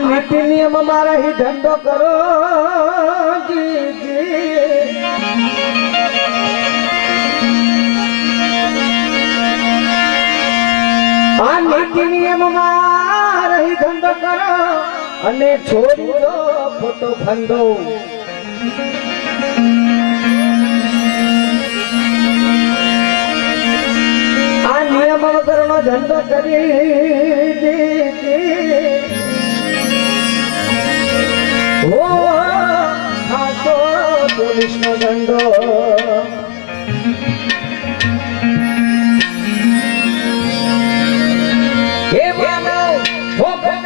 नीति नियम मारा ही धंधो करो जी जी। आ नीति नियम मारा ही धंधो करो अने छोड़ी दो फोटो फंदो। आ नियम वगरनो धंधो करी जी जी। ओ खातो पुलिस नो दंडो हे मानो फोकट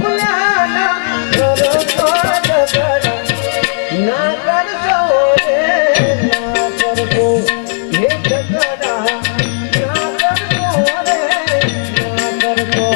फुलाना करो तो जगड़ा ना कर सो रे ना कर को ये जगड़ा ना कर सो रे ना कर को।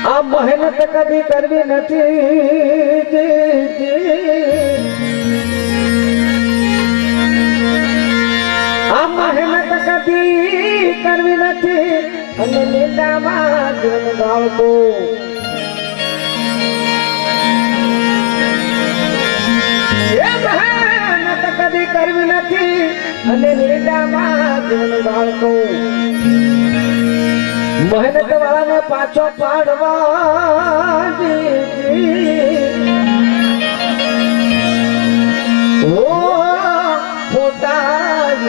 आ मेहनत कभी करवी नथी जी जी। आ मेहनत कभी करवी नथी अने लीला मां गुण गावतो। ये मेहनत कभी करवी नथी अने लीला मां गुण गावतो। मेहनत वाला ने पाछो पाड़वा जी ओ मोटा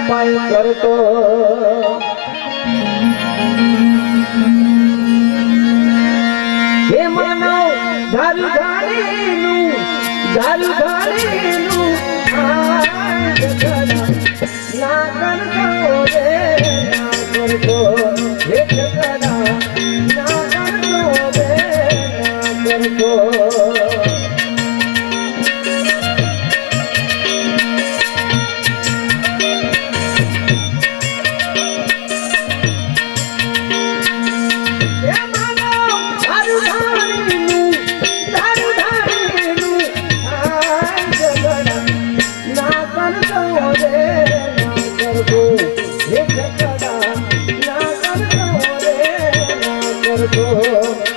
पाई करतो। हे मानो दारू धारी नू ना कर दो रे ना कर दो हे जगड़ा ना कर दो रे ना कर दो। दारू धारी नू કરશો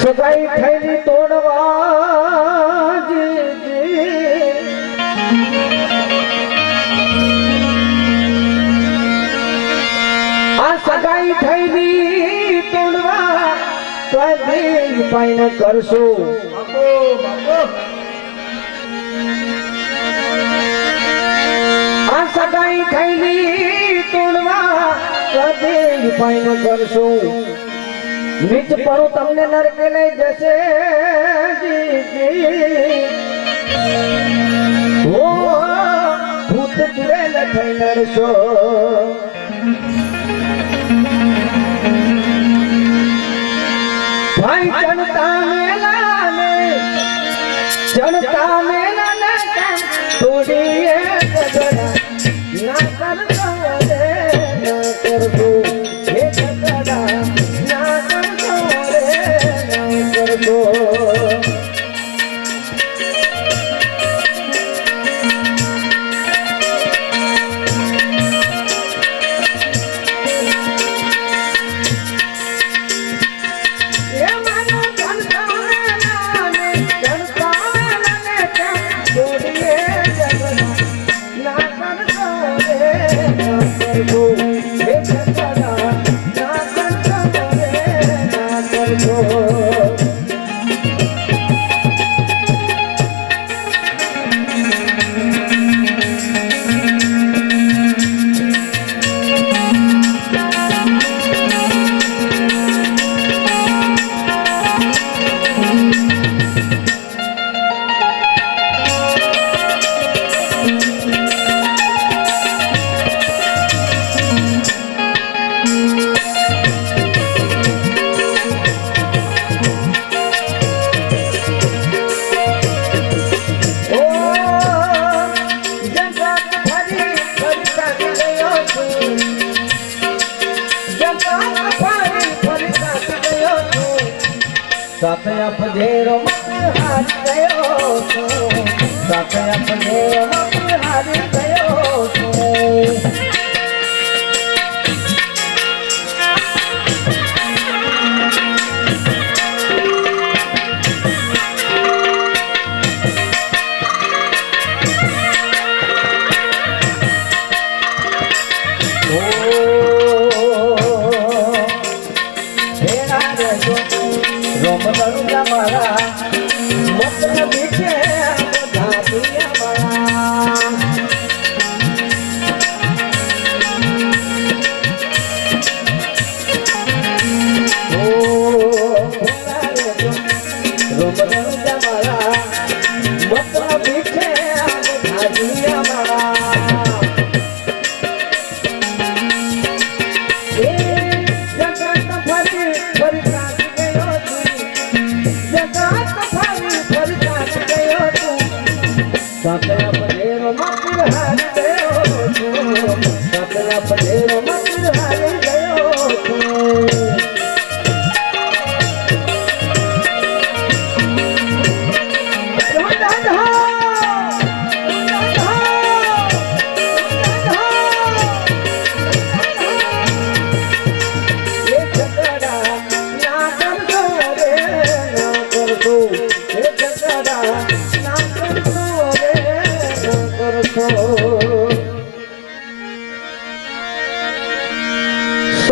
સગાઈ થયેલી તોડવા આ સગાઈ થયેલી તોડવા કદી ઉપાય ન કરશો આ સગાઈ થયેલી તોડવા કદી ઉપાય ન કરશો નીચ પડો તમને નરકે લઈ જશે ઓ ભૂત ચુડેલ થઈ નરશો ભાઈ ચણતા મેલાને તોડીએ ગગડા ના કરશો રે ના કરશો હે ગગડા સાતયા પધેરો હારી ગયો છું સાતયા પધેરો હારી ગયો છું જગત ફરી ફરી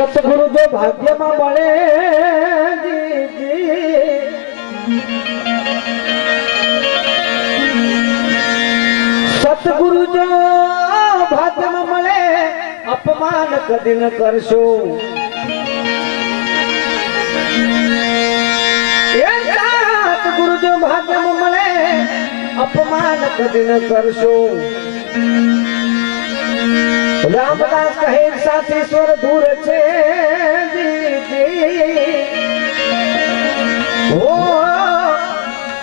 સતગુરુ જો ભાગ્યમાં મળે જી, સતગુરુ જો ભાગ્યમાં મળે અપમાન કદી ન કરશો સતગુરુ જો ભાગ્યમાં મળે અપમાન કદી ન કરશો રામદાસ કહે સાથી સ્વર દૂર છે ઓ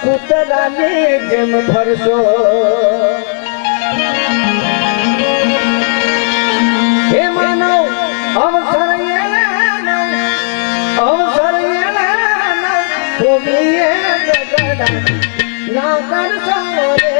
કૂતરાની જેમ ફરશો હે માનવ અવસર ભૂમિએ ગગડા ના કરશો રે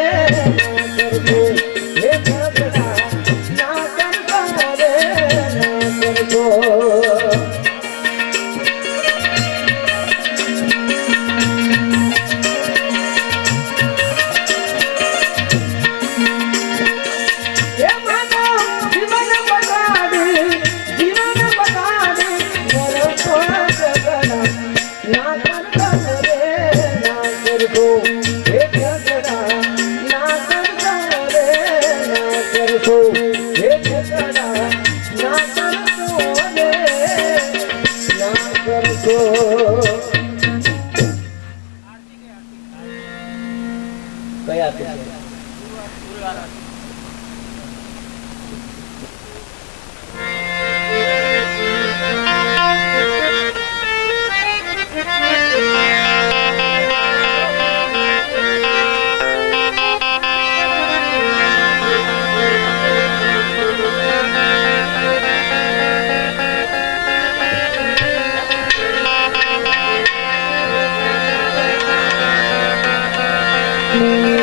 Thank you.